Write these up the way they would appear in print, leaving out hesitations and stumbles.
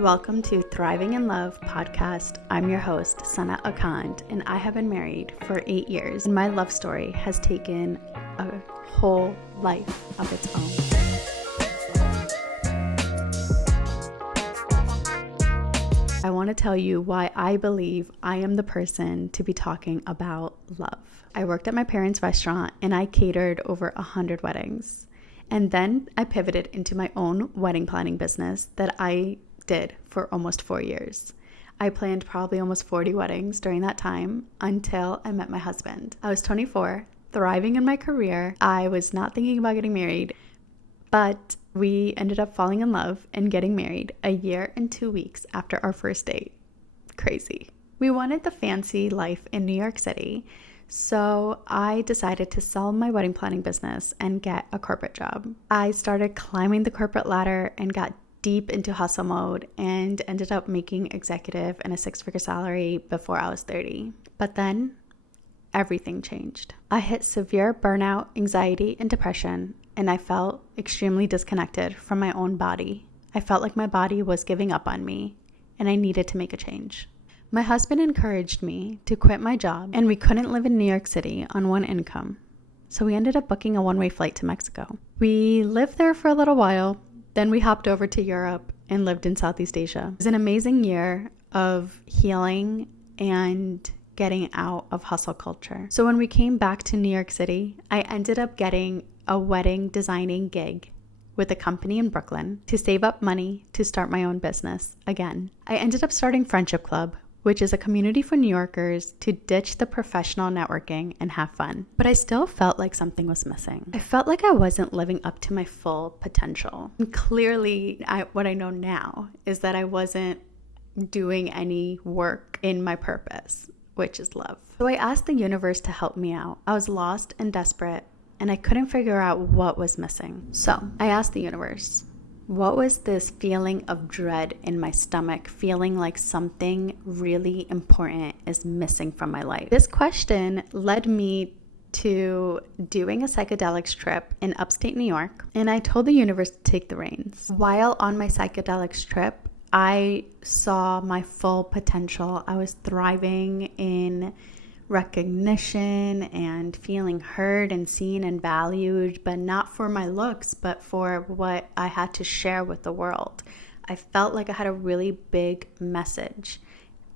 Welcome to Thriving in Love podcast. I'm your host, Sana Akhand, and I have been married for 8 years. And my love story has taken a whole life of its own. I want to tell you why I believe I am the person to be talking about love. I worked at my parents' restaurant and I catered over 100 weddings. And then I pivoted into my own wedding planning business that I did for almost 4 years. I planned probably almost 40 weddings during that time until I met my husband. I was 24, thriving in my career. I was not thinking about getting married, but we ended up falling in love and getting married a year and 2 weeks after our first date. Crazy. We wanted the fancy life in New York City, so I decided to sell my wedding planning business and get a corporate job. I started climbing the corporate ladder and got deep into hustle mode and ended up making executive and a 6-figure salary before I was 30. But then everything changed. I hit severe burnout, anxiety, and depression, and I felt extremely disconnected from my own body. I felt like my body was giving up on me, and I needed to make a change. My husband encouraged me to quit my job, and we couldn't live in New York City on one income. So we ended up booking a one-way flight to Mexico. We lived there for a little while. Then we hopped over to Europe and lived in Southeast Asia. It was an amazing year of healing and getting out of hustle culture. So when we came back to New York City, I ended up getting a wedding designing gig with a company in Brooklyn to save up money to start my own business again. I ended up starting Friendship Club, which is a community for New Yorkers to ditch the professional networking and have fun. But I still felt like something was missing. I felt like I wasn't living up to my full potential. And clearly, what I know now is that I wasn't doing any work in my purpose, which is love. So I asked the universe to help me out. I was lost and desperate, and I couldn't figure out what was missing. So I asked the universe, what was this feeling of dread in my stomach, feeling like something really important is missing from my life? This question led me to doing a psychedelics trip in upstate New York, and I told the universe to take the reins. While on my psychedelics trip, I saw my full potential. I was thriving in recognition and feeling heard and seen and valued, but not for my looks, but for what I had to share with the world. I felt like I had a really big message,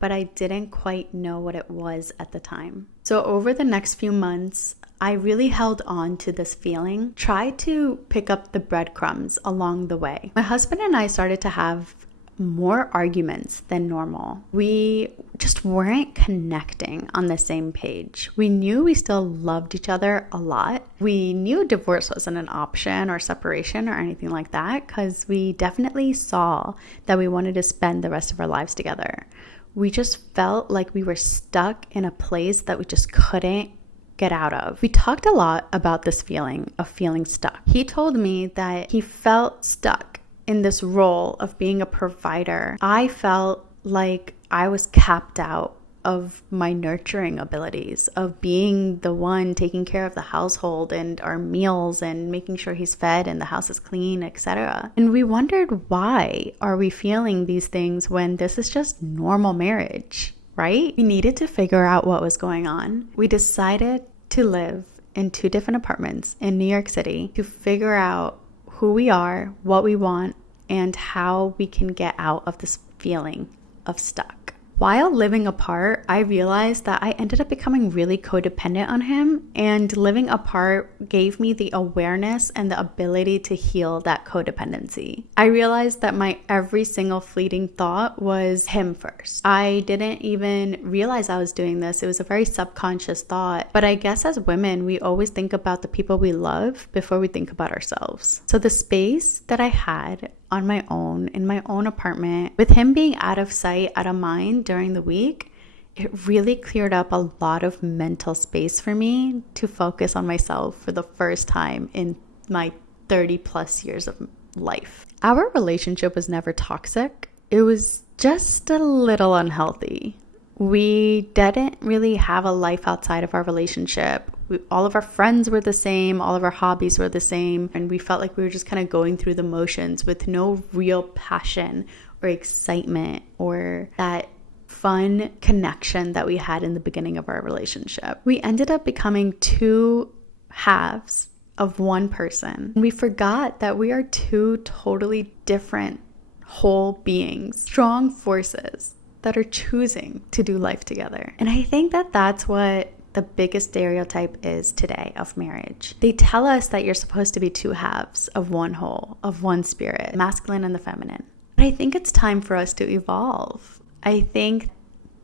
but I didn't quite know what it was at the time. So over the next few months, I really held on to this feeling, tried to pick up the breadcrumbs along the way. My husband and I started to have more arguments than normal. We just weren't connecting on the same page. We knew we still loved each other a lot. We knew divorce wasn't an option or separation or anything like that because we definitely saw that we wanted to spend the rest of our lives together. We just felt like we were stuck in a place that we just couldn't get out of. We talked a lot about this feeling of feeling stuck. He told me that he felt stuck in this role of being a provider. I felt like I was capped out of my nurturing abilities, of being the one taking care of the household and our meals and making sure he's fed and the house is clean, etc. And we wondered, why are we feeling these things when this is just normal marriage, right? We needed to figure out what was going on. We decided to live in 2 different apartments in New York City to figure out who we are, what we want, and how we can get out of this feeling of stuck. While living apart, I realized that I ended up becoming really codependent on him, and living apart gave me the awareness and the ability to heal that codependency. I realized that my every single fleeting thought was him first. I didn't even realize I was doing this. It was a very subconscious thought. But I guess as women, we always think about the people we love before we think about ourselves. So the space that I had on my own, in my own apartment, with him being out of sight, out of mind during the week, it really cleared up a lot of mental space for me to focus on myself for the first time in my 30 plus years of life. Our relationship was never toxic. It was just a little unhealthy. We didn't really have a life outside of our relationship. All of our friends were the same, all of our hobbies were the same, and we felt like we were just kind of going through the motions with no real passion or excitement or that fun connection that we had in the beginning of our relationship. We ended up becoming two halves of one person. We forgot that we are two totally different whole beings, strong forces that are choosing to do life together. And I think that that's what the biggest stereotype is today of marriage. They tell us that you're supposed to be two halves of one whole, of one spirit, masculine and the feminine. But I think it's time for us to evolve. I think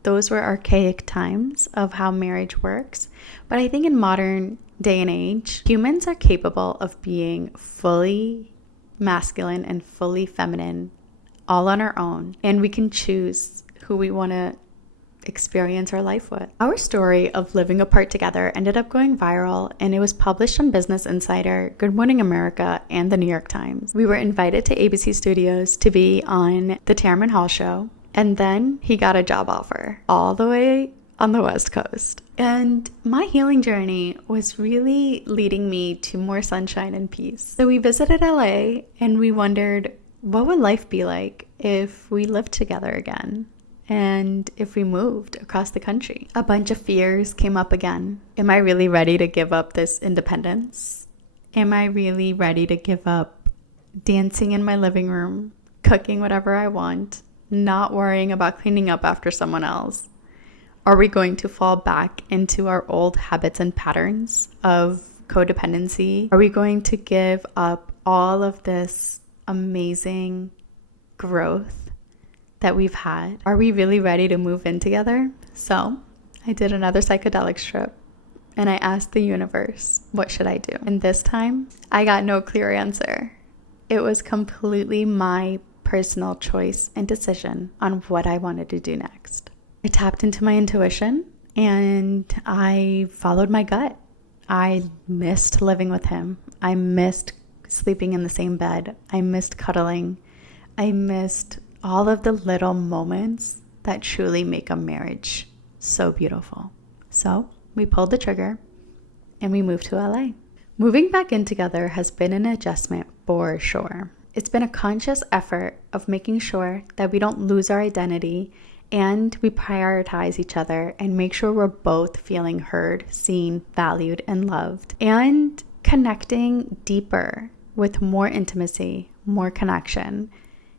those were archaic times of how marriage works. But I think in modern day and age, humans are capable of being fully masculine and fully feminine all on our own. And we can choose who we want to experience our life with. Our story of living apart together ended up going viral, and it was published on Business Insider, Good Morning America, and the New York Times. We were invited to ABC Studios to be on the Tamron Hall show, and then he got a job offer all the way on the West Coast. And my healing journey was really leading me to more sunshine and peace. So we visited LA, and we wondered, what would life be like if we lived together again? And if we moved across the country? A bunch of fears came up again. Am I really ready to give up this independence? Am I really ready to give up dancing in my living room, cooking whatever I want, not worrying about cleaning up after someone else? Are we going to fall back into our old habits and patterns of codependency? Are we going to give up all of this amazing growth that we've had? Are we really ready to move in together? So I did another psychedelics trip, and I asked the universe, what should I do? And this time I got no clear answer. It was completely my personal choice and decision on what I wanted to do next. I tapped into my intuition and I followed my gut. I missed living with him. I missed sleeping in the same bed. I missed cuddling. I missed all of the little moments that truly make a marriage so beautiful. So we pulled the trigger and we moved to LA. Moving back in together has been an adjustment for sure. It's been a conscious effort of making sure that we don't lose our identity and we prioritize each other and make sure we're both feeling heard, seen, valued, and loved, and connecting deeper with more intimacy, more connection,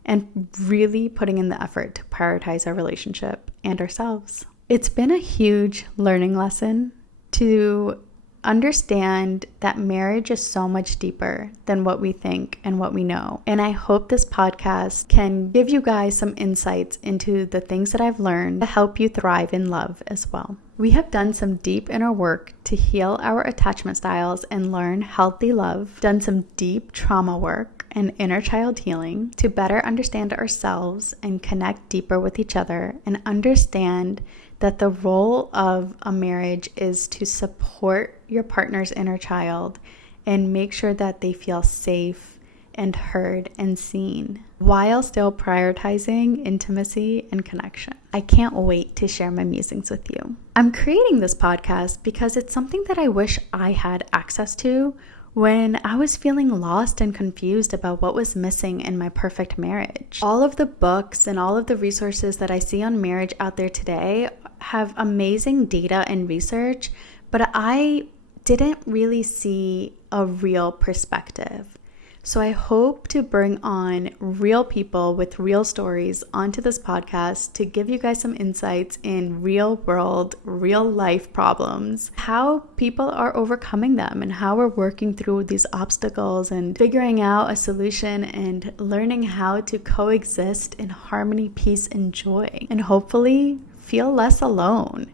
and really putting in the effort to prioritize our relationship and ourselves. It's been a huge learning lesson to understand that marriage is so much deeper than what we think and what we know. And I hope this podcast can give you guys some insights into the things that I've learned to help you thrive in love as well. We have done some deep inner work to heal our attachment styles and learn healthy love, done some deep trauma work and inner child healing to better understand ourselves and connect deeper with each other, and understand that the role of a marriage is to support your partner's inner child and make sure that they feel safe and heard and seen while still prioritizing intimacy and connection. I can't wait to share my musings with you. I'm creating this podcast because it's something that I wish I had access to when I was feeling lost and confused about what was missing in my perfect marriage. All of the books and all of the resources that I see on marriage out there today have amazing data and research, but I didn't really see a real perspective. So I hope to bring on real people with real stories onto this podcast to give you guys some insights in real world, real life problems, how people are overcoming them and how we're working through these obstacles and figuring out a solution and learning how to coexist in harmony, peace, and joy, and hopefully feel less alone.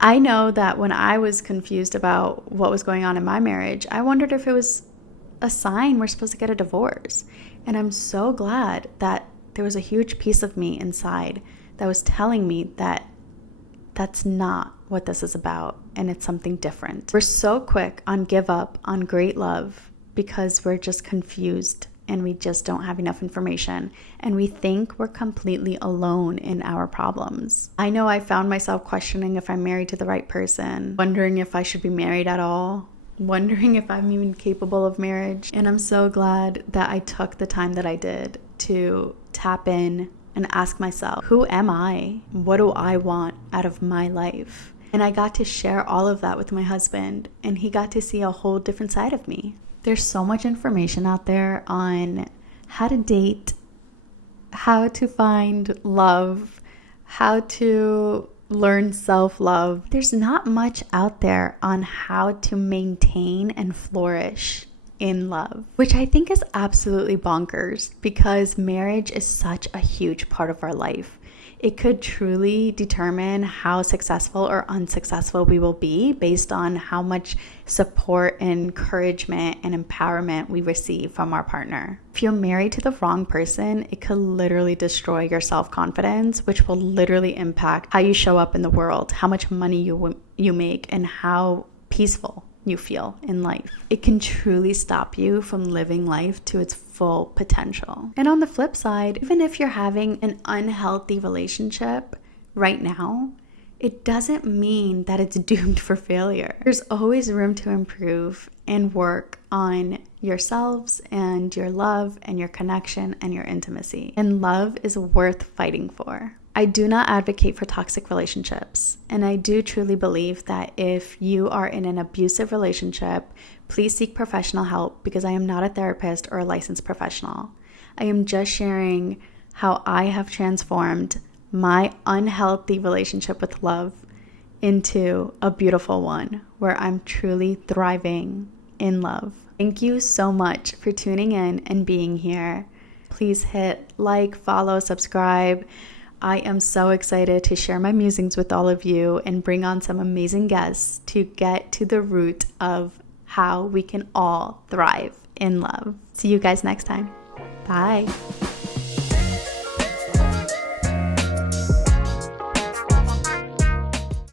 I know that when I was confused about what was going on in my marriage, I wondered if it was a sign we're supposed to get a divorce. And I'm so glad that there was a huge piece of me inside that was telling me that that's not what this is about and it's something different. We're so quick on give up on great love because we're just confused and we just don't have enough information and we think we're completely alone in our problems. I know I found myself questioning if I'm married to the right person, wondering if I should be married at all, wondering if I'm even capable of marriage. And I'm so glad that I took the time that I did to tap in and ask myself, who am I? What do I want out of my life? And I got to share all of that with my husband, and he got to see a whole different side of me. There's so much information out there on how to date, how to find love, how to learn self-love. There's not much out there on how to maintain and flourish in love, which I think is absolutely bonkers because marriage is such a huge part of our life. It could truly determine how successful or unsuccessful we will be based on how much support and encouragement and empowerment we receive from our partner. If you're married to the wrong person, it could literally destroy your self-confidence, which will literally impact how you show up in the world, how much money you make, and how peaceful you feel in life. It can truly stop you from living life to its full potential. And on the flip side, even if you're having an unhealthy relationship right now, it doesn't mean that it's doomed for failure. There's always room to improve and work on yourselves and your love and your connection and your intimacy. And love is worth fighting for. I do not advocate for toxic relationships, and I do truly believe that if you are in an abusive relationship, please seek professional help because I am not a therapist or a licensed professional. I am just sharing how I have transformed my unhealthy relationship with love into a beautiful one where I'm truly thriving in love. Thank you so much for tuning in and being here. Please hit like, follow, subscribe. I am so excited to share my musings with all of you and bring on some amazing guests to get to the root of how we can all thrive in love. See you guys next time. Bye.